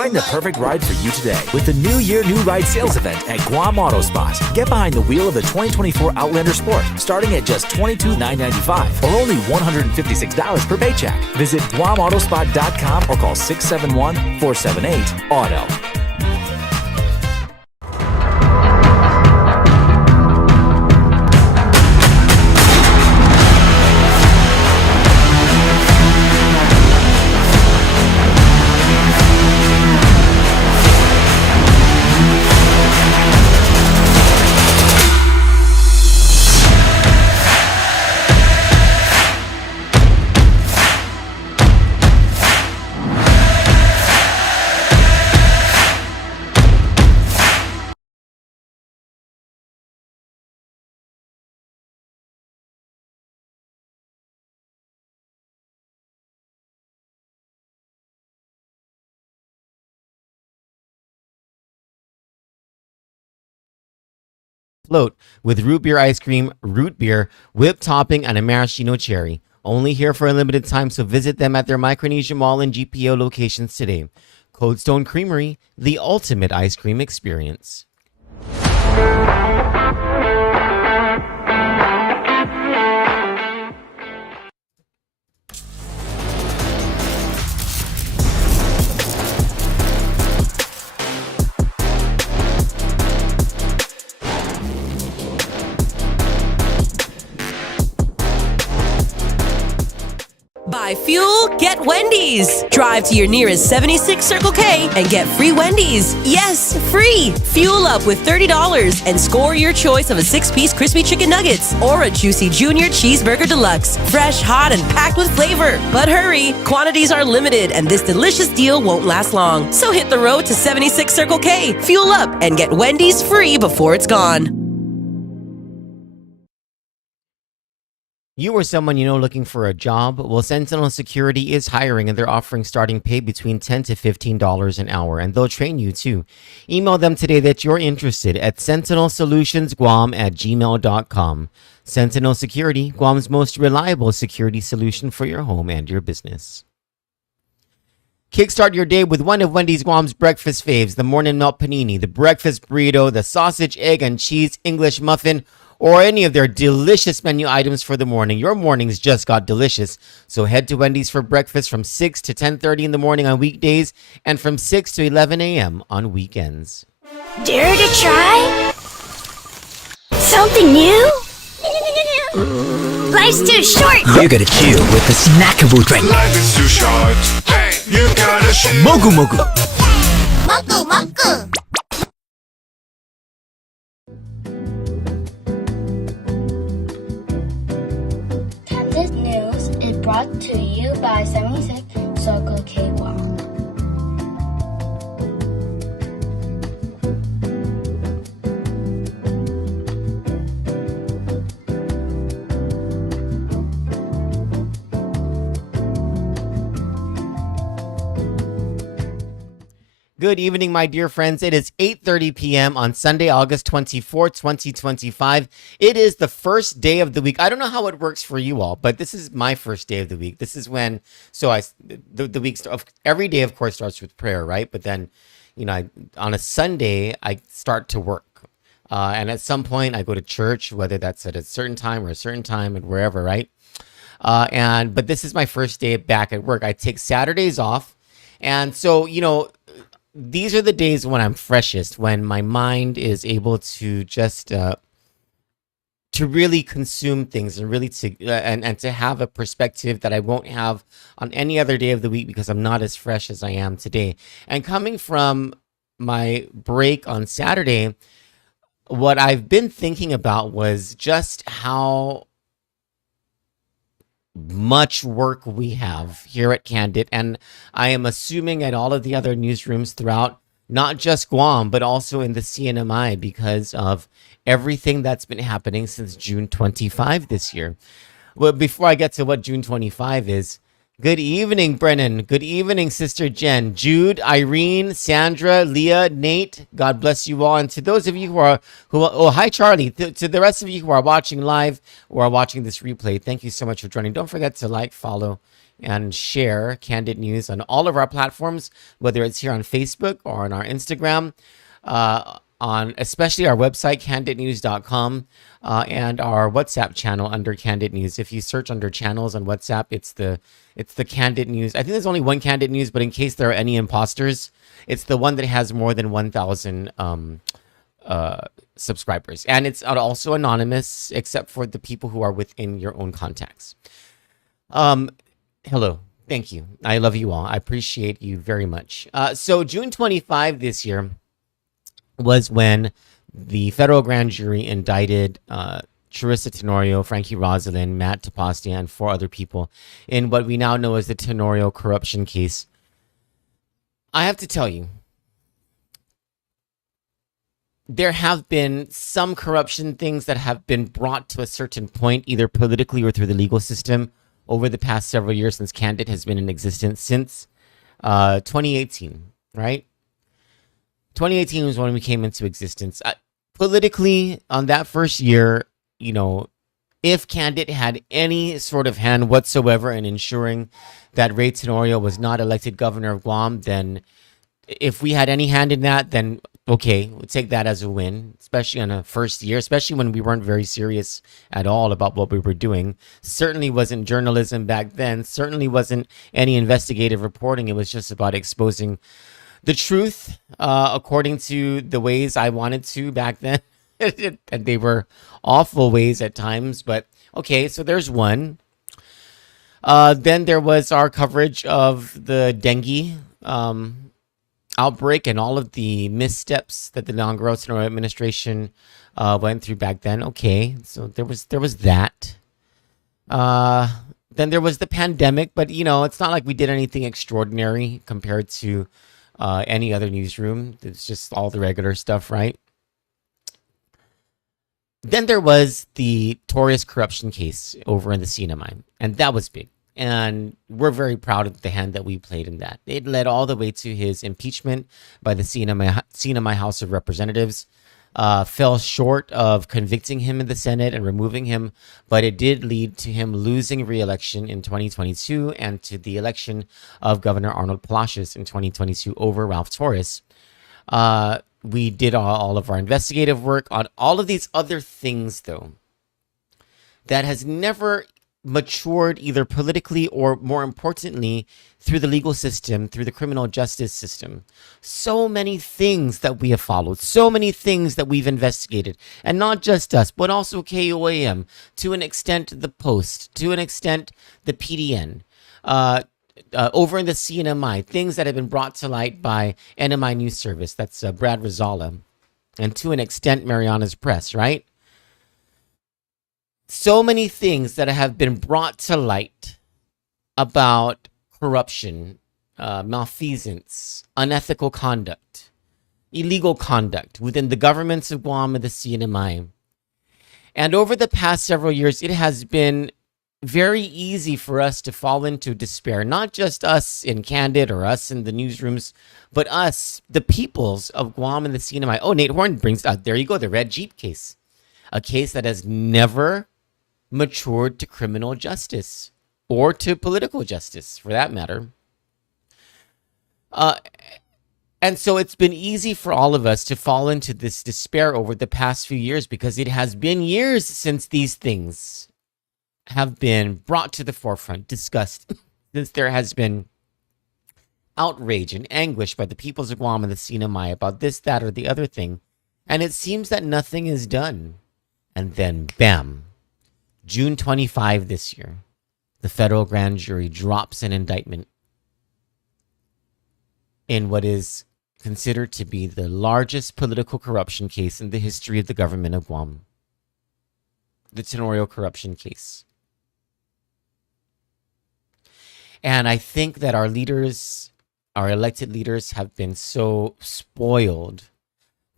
Find the perfect ride for you today with the New Year New Ride sales event at Guam Auto Spot. Get behind the wheel of the 2024 Outlander Sport starting at just $22,995 or only $156 per paycheck. Visit GuamAutospot.com or call 671-478-AUTO. Float with root beer ice cream, root beer, whipped topping, and a maraschino cherry. Only here for a limited time, so visit them at their Micronesia Mall and GPO locations today. Cold Stone Creamery, the ultimate ice cream experience. Buy fuel, get Wendy's. Drive to your nearest 76 Circle K and get free Wendy's. Yes, free. Fuel up with $30 and score your choice of a 6-piece crispy chicken nuggets or a juicy junior cheeseburger deluxe. Fresh, hot, and packed with flavor. But hurry, quantities are limited and this delicious deal won't last long. So hit the road to 76 Circle K, fuel up, and get Wendy's free before it's gone. You or someone you know looking for a job? Well, Sentinel Security is hiring and they're offering starting pay between $10 to $15 an hour, and they'll train you too. Email them today that you're interested at sentinelsolutionsguam@gmail.com. Sentinel Security, Guam's most reliable security solution for your home and your business. Kickstart your day with one of Wendy's Guam's breakfast faves, the morning melt panini, the breakfast burrito, the sausage, egg, and cheese English muffin, or any of their delicious menu items for the morning. Your mornings just got delicious. So head to Wendy's for breakfast from 6 to 10:30 in the morning on weekdays and from 6 to 11 a.m. on weekends. Dare to try something new? Life's too short. You gotta chill with the snackable drink. Life is too short. Hey, you gotta chill. Mogu Mogu. Moku moku. Kandit News is brought to you by 76 Circle K Guam. Good evening, my dear friends. It is 8:30 p.m. on Sunday, August 24th, 2025. It is the first day of the week. I don't know how it works for you all, but this is my first day of the week. This is when, the week, every day, of course, starts with prayer, right? But then, on a Sunday, I start to work. And at some point, I go to church, whether that's at a certain time or a certain time and wherever, right? But this is my first day back at work. I take Saturdays off. And so, these are the days when I'm freshest, when my mind is able to just to really consume things and really and to have a perspective that I won't have on any other day of the week because I'm not as fresh as I am today. And coming from my break on Saturday, what I've been thinking about was just how much work we have here at Kandit, and I am assuming at all of the other newsrooms throughout not just Guam but also in the CNMI because of everything that's been happening since June 25 this year. Well, before I get to what June 25 is, good evening, Brennan. Good evening, Sister Jen, Jude, Irene, Sandra, Leah, Nate. God bless you all. And to those of you hi, Charlie. To the rest of you who are watching live or are watching this replay, thank you so much for joining. Don't forget to like, follow, and share Kandit News on all of our platforms, whether it's here on Facebook or on our Instagram, on especially our website, kanditnews.com, and our WhatsApp channel under Kandit News. If you search under channels on WhatsApp, it's the Kandit News. I think there's only one Kandit News, but in case there are any imposters, it's the one that has more than 1,000 subscribers. And it's also anonymous, except for the people who are within your own contacts. Hello. Thank you. I love you all. I appreciate you very much. So June 25 this year was when the federal grand jury indicted Charissa Tenorio, Frankie Rosalind, Matt Tapastia, and 4 other people in what we now know as the Tenorio corruption case. I have to tell you, there have been some corruption things that have been brought to a certain point, either politically or through the legal system, over the past several years since Kandit has been in existence, since 2018, right? 2018 was when we came into existence. Politically, on that first year, you know, if Kandit had any sort of hand whatsoever in ensuring that Ray Tenorio was not elected governor of Guam, then if we had any hand in that, then okay, we'll take that as a win, especially on a first year, especially when we weren't very serious at all about what we were doing. Certainly wasn't journalism back then. Certainly wasn't any investigative reporting. It was just about exposing the truth according to the ways I wanted to back then. And they were awful ways at times, but okay, so there's one. Then there was our coverage of the dengue outbreak and all of the missteps that the Nangaro Tenorio administration went through back then. Okay, so there was that. Then there was the pandemic, but you know, it's not like we did anything extraordinary compared to any other newsroom. It's just all the regular stuff, right? Then there was the Torres corruption case over in the CNMI, and that was big. And we're very proud of the hand that we played in that. It led all the way to his impeachment by the CNMI House of Representatives. Fell short of convicting him in the Senate and removing him, but it did lead to him losing re-election in 2022 and to the election of Governor Arnold Palacios in 2022 over Ralph Torres. We did all of our investigative work on all of these other things, though, that has never matured either politically or, more importantly, through the legal system, through the criminal justice system. So many things that we have followed, so many things that we've investigated, and not just us, but also KOAM, to an extent the Post, to an extent the PDN, over in the CNMI, things that have been brought to light by NMI News Service, that's Brad Rizala, and to an extent Mariana's Press, right? So many things that have been brought to light about corruption, malfeasance, unethical conduct, illegal conduct within the governments of Guam and the CNMI. And over the past several years, it has been very easy for us to fall into despair, not just us in Kandit or us in the newsrooms, but us, the peoples of Guam and the CNMI. Oh, Nate Horn brings up, there you go, the Red Jeep case, a case that has never matured to criminal justice or to political justice, for that matter. And so it's been easy for all of us to fall into this despair over the past few years because it has been years since these things have been brought to the forefront, discussed, since there has been outrage and anguish by the peoples of Guam and the CNMI about this, that, or the other thing. And it seems that nothing is done. And then, bam, June 25 this year, the federal grand jury drops an indictment in what is considered to be the largest political corruption case in the history of the government of Guam. The Tenorio corruption case. And I think that our leaders, our elected leaders, have been so spoiled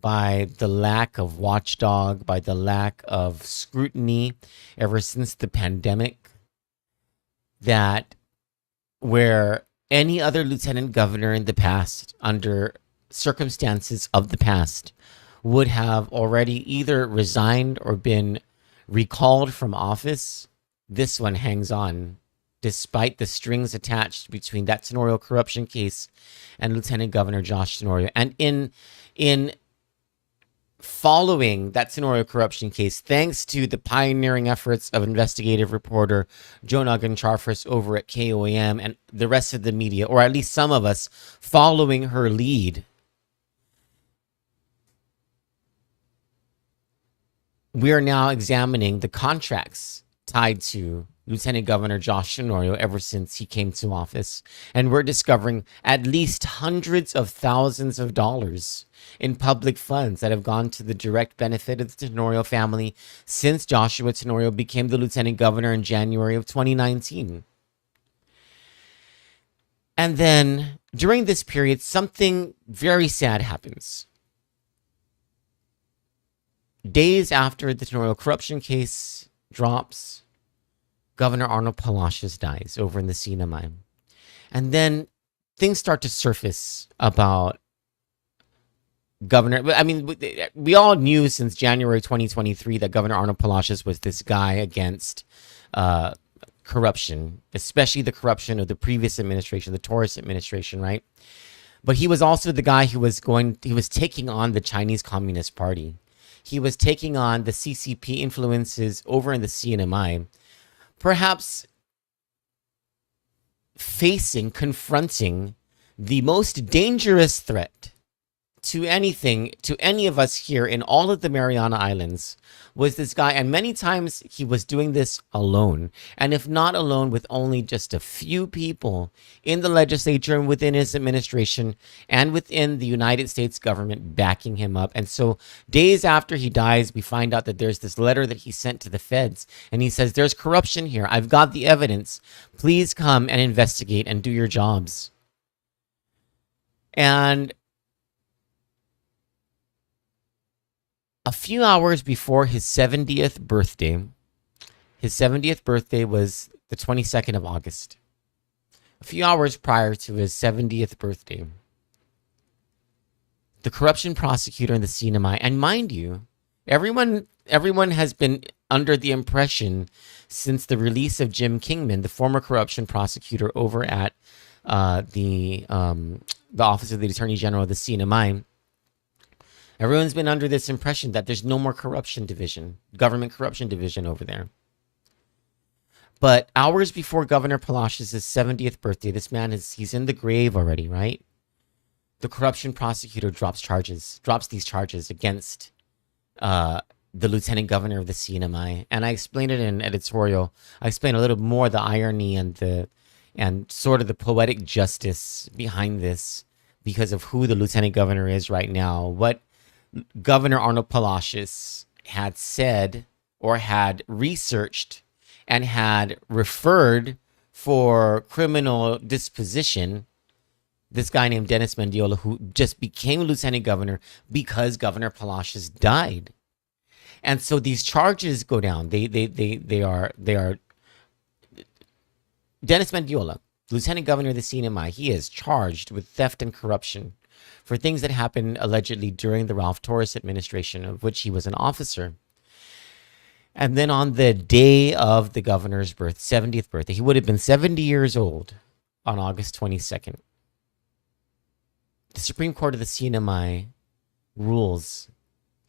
by the lack of watchdog, by the lack of scrutiny ever since the pandemic, that where any other lieutenant governor in the past, under circumstances of the past, would have already either resigned or been recalled from office, this one hangs on despite the strings attached between that Tenorio corruption case and Lieutenant Governor Josh Tenorio. And in following that Tenorio corruption case, thanks to the pioneering efforts of investigative reporter Joan Charfris over at KOAM and the rest of the media, or at least some of us following her lead, we are now examining the contracts tied to Lieutenant Governor Josh Tenorio ever since he came to office. And we're discovering at least hundreds of thousands of dollars in public funds that have gone to the direct benefit of the Tenorio family since Joshua Tenorio became the lieutenant governor in January of 2019. And then during this period, something very sad happens. Days after the Tenorio corruption case drops, Governor Arnold Palacios dies over in the CNMI. And then things start to surface about Governor. I mean, we all knew since January 2023 that Governor Arnold Palacios was this guy against corruption, especially the corruption of the previous administration, the Torres administration, right? But he was also the guy who was taking on the Chinese Communist Party. He was taking on the CCP influences over in the CNMI, perhaps confronting the most dangerous threat to any of us here in all of the Mariana Islands was this guy. And many times he was doing this alone. And if not alone, with only just a few people in the legislature and within his administration and within the United States government backing him up. And so days after he dies, we find out that there's this letter that he sent to the feds. And he says, there's corruption here. I've got the evidence. Please come and investigate and do your jobs. And a few hours before his 70th birthday was the 22nd of August. A few hours prior to his 70th birthday, the corruption prosecutor in the CNMI, and mind you, everyone has been under the impression since the release of Jim Kingman, the former corruption prosecutor over at the Office of the Attorney General of the CNMI. Everyone's been under this impression that there's no more government corruption division over there. But hours before Governor Palacios' 70th birthday, this man he's in the grave already, right? The corruption prosecutor drops these charges against the lieutenant governor of the CNMI. And I explained it in editorial. I explained a little more the irony and sort of the poetic justice behind this because of who the lieutenant governor is right now. What Governor Arnold Palacios had said or had researched and had referred for criminal disposition, this guy named Dennis Mendiola, who just became lieutenant governor because Governor Palacios died. And so these charges go down. They are Dennis Mendiola, lieutenant governor of the CNMI. He is charged with theft and corruption for things that happened allegedly during the Ralph Torres administration, of which he was an officer. And then on the day of the governor's 70th birthday, he would have been 70 years old on August 22nd. The Supreme Court of the CNMI rules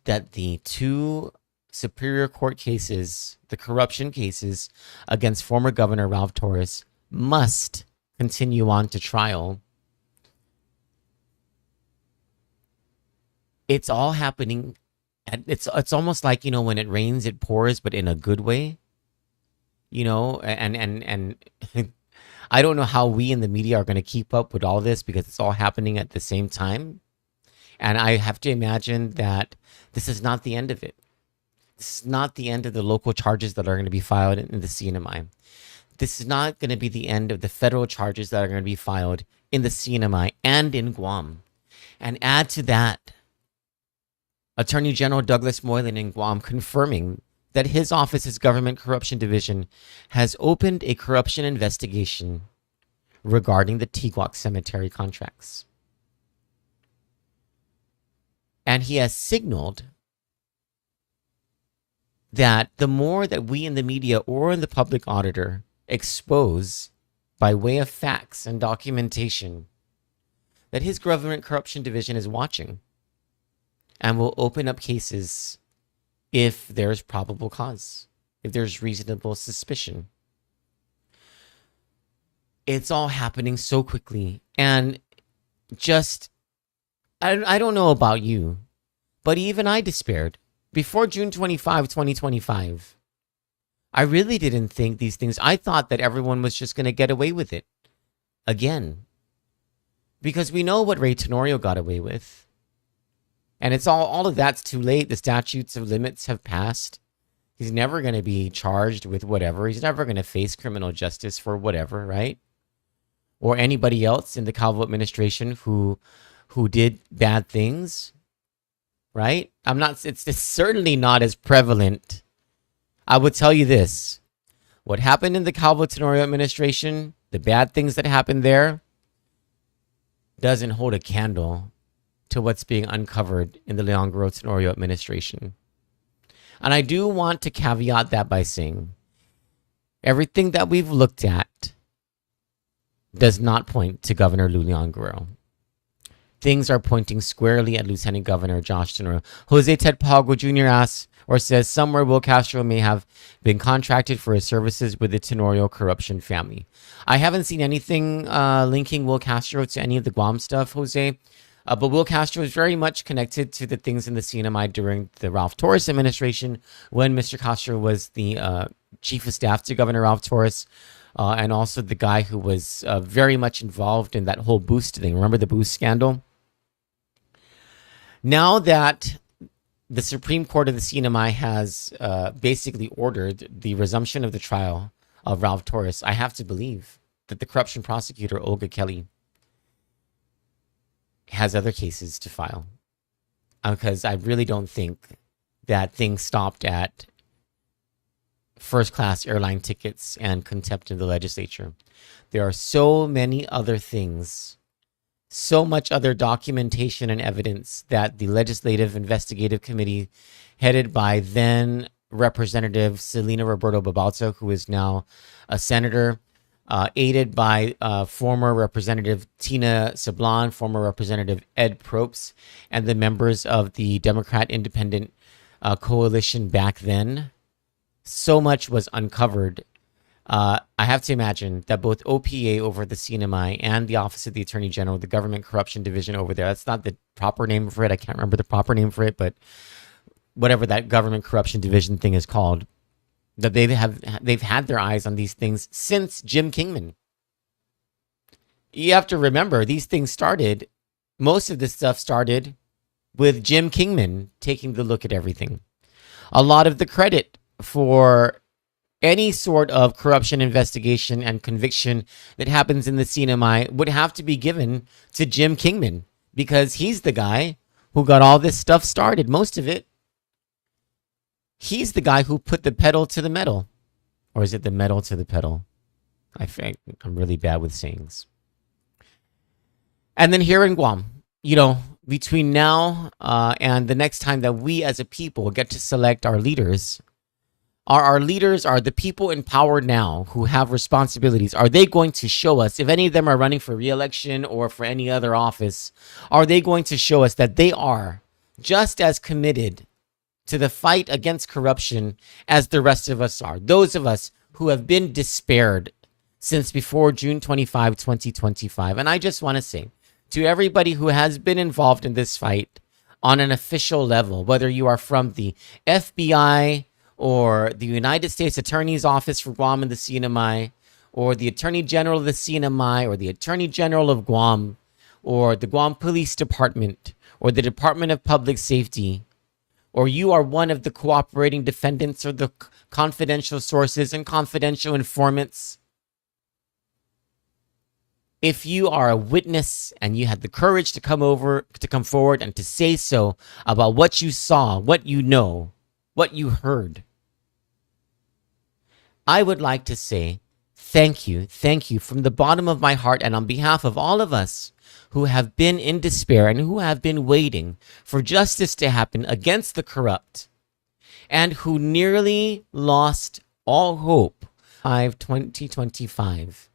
that the two Superior Court cases, the corruption cases against former Governor Ralph Torres, must continue on to trial. It's all happening. It's almost like, when it rains, it pours, but in a good way, and I don't know how we in the media are going to keep up with all this because it's all happening at the same time. And I have to imagine that this is not the end of it. This is not the end of the local charges that are going to be filed in the CNMI. This is not going to be the end of the federal charges that are going to be filed in the CNMI and in Guam. And add to that, Attorney General Douglas Moylan in Guam confirming that his office's Government Corruption Division has opened a corruption investigation regarding the Tiguac Cemetery contracts. And he has signaled that the more that we in the media or in the public auditor expose by way of facts and documentation that his government corruption division is watching and will open up cases if there's probable cause, if there's reasonable suspicion. It's all happening so quickly. And just, I don't know about you, but even I despaired. Before June 25, 2025, I really didn't think these things. I thought that everyone was just going to get away with it again. Because we know what Ray Tenorio got away with. And it's all of that's too late. The statutes of limits have passed. He's never going to be charged with whatever. He's never going to face criminal justice for whatever, right? Or anybody else in the Calvo administration who did bad things, right? It's certainly not as prevalent. I would tell you this. What happened in the Calvo Tenorio administration, the bad things that happened there, doesn't hold a candle to what's being uncovered in the Leon Guerrero Tenorio administration. And I do want to caveat that by saying everything that we've looked at does not point to Governor Leon Guerrero. Things are pointing squarely at Lieutenant Governor Josh Tenorio. Jose Ted Pago Jr. asks or says somewhere Will Castro may have been contracted for his services with the Tenorio corruption family. I haven't seen anything linking Will Castro to any of the Guam stuff, Jose. But Will Castro is very much connected to the things in the CNMI during the Ralph Torres administration when Mr. Castro was the chief of staff to Governor Ralph Torres. And also the guy who was very much involved in that whole boost thing. Remember the boost scandal? Now that the Supreme Court of the CNMI has basically ordered the resumption of the trial of Ralph Torres, I have to believe that the corruption prosecutor, Olga Kelly, has other cases to file. Because I really don't think that things stopped at first-class airline tickets and contempt of the legislature. There are so many other things, so much other documentation and evidence that the Legislative Investigative Committee, headed by then Representative Selena Roberto Babalto, who is now a senator, aided by former Representative Tina Sablan, former Representative Ed Probst, and the members of the Democrat Independent Coalition back then. So much was uncovered. I have to imagine that both OPA over the CNMI and the Office of the Attorney General, the Government Corruption Division over there, that's not the proper name for it. I can't remember the proper name for it, but whatever that Government Corruption Division thing is called, that they've had their eyes on these things since Jim Kingman. You have to remember, these things started, most of this stuff started with Jim Kingman taking the look at everything. A lot of the credit for any sort of corruption investigation and conviction that happens in the CNMI would have to be given to Jim Kingman, because he's the guy who got all this stuff started, most of it. He's the guy who put the pedal to the metal. Or is it the metal to the pedal? I think I'm really bad with sayings. And then here in Guam, between now and the next time that we as a people get to select our leaders, our leaders are the people in power now who have responsibilities. Are they going to show us, if any of them are running for re-election or for any other office, are they going to show us that they are just as committed to the fight against corruption as the rest of us are? Those of us who have been despaired since before June 25, 2025. And I just want to say to everybody who has been involved in this fight on an official level, whether you are from the FBI or the United States Attorney's Office for Guam and the CNMI, or the Attorney General of the CNMI, or the Attorney General of Guam, or the Guam Police Department, or the Department of Public Safety, or you are one of the cooperating defendants or the confidential sources and confidential informants, if you are a witness and you had the courage to come forward and to say so about what you saw, what you know, what you heard, I would like to say thank you from the bottom of my heart and on behalf of all of us who have been in despair and who have been waiting for justice to happen against the corrupt and who nearly lost all hope 2025.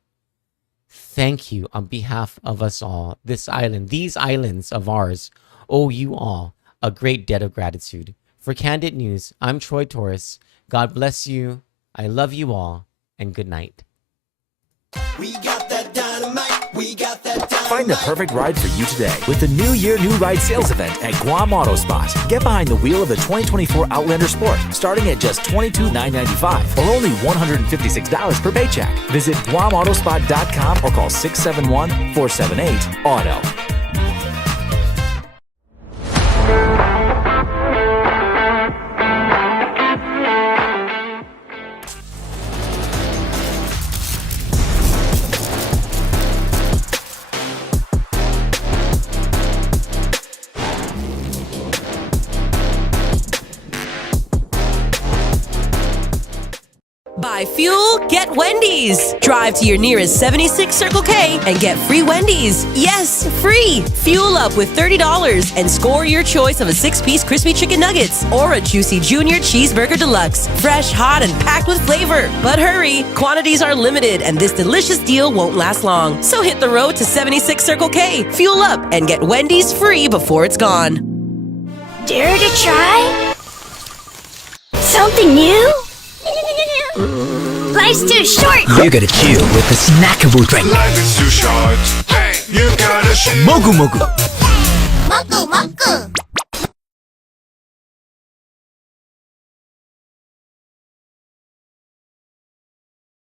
Thank you on behalf of us all. This island, these islands of ours, owe you all a great debt of gratitude. For Kandit News, I'm Troy Torres. God bless you. I love you all, and good night. We got that dynamite. We got that dynamite. Find the perfect ride for you today with the New Year New Ride sales event at Guam Auto Spot. Get behind the wheel of the 2024 Outlander Sport, starting at just $22,995 or only $156 per paycheck. Visit GuamAutospot.com or call 671-478-AUTO. Buy fuel, get Wendy's. Drive to your nearest 76 Circle K and get free Wendy's. Yes, free. Fuel up with $30 and score your choice of a 6-piece crispy chicken nuggets or a juicy junior cheeseburger deluxe. Fresh, hot, and packed with flavor. But hurry, quantities are limited and this delicious deal won't last long. So hit the road to 76 Circle K, fuel up, and get Wendy's free before it's gone. Dare to try? Something new? Life's too short. You gotta chill with a snackable drink. Life is too short. Hey, you gotta shoot. Mogu Mogu. Moku moku.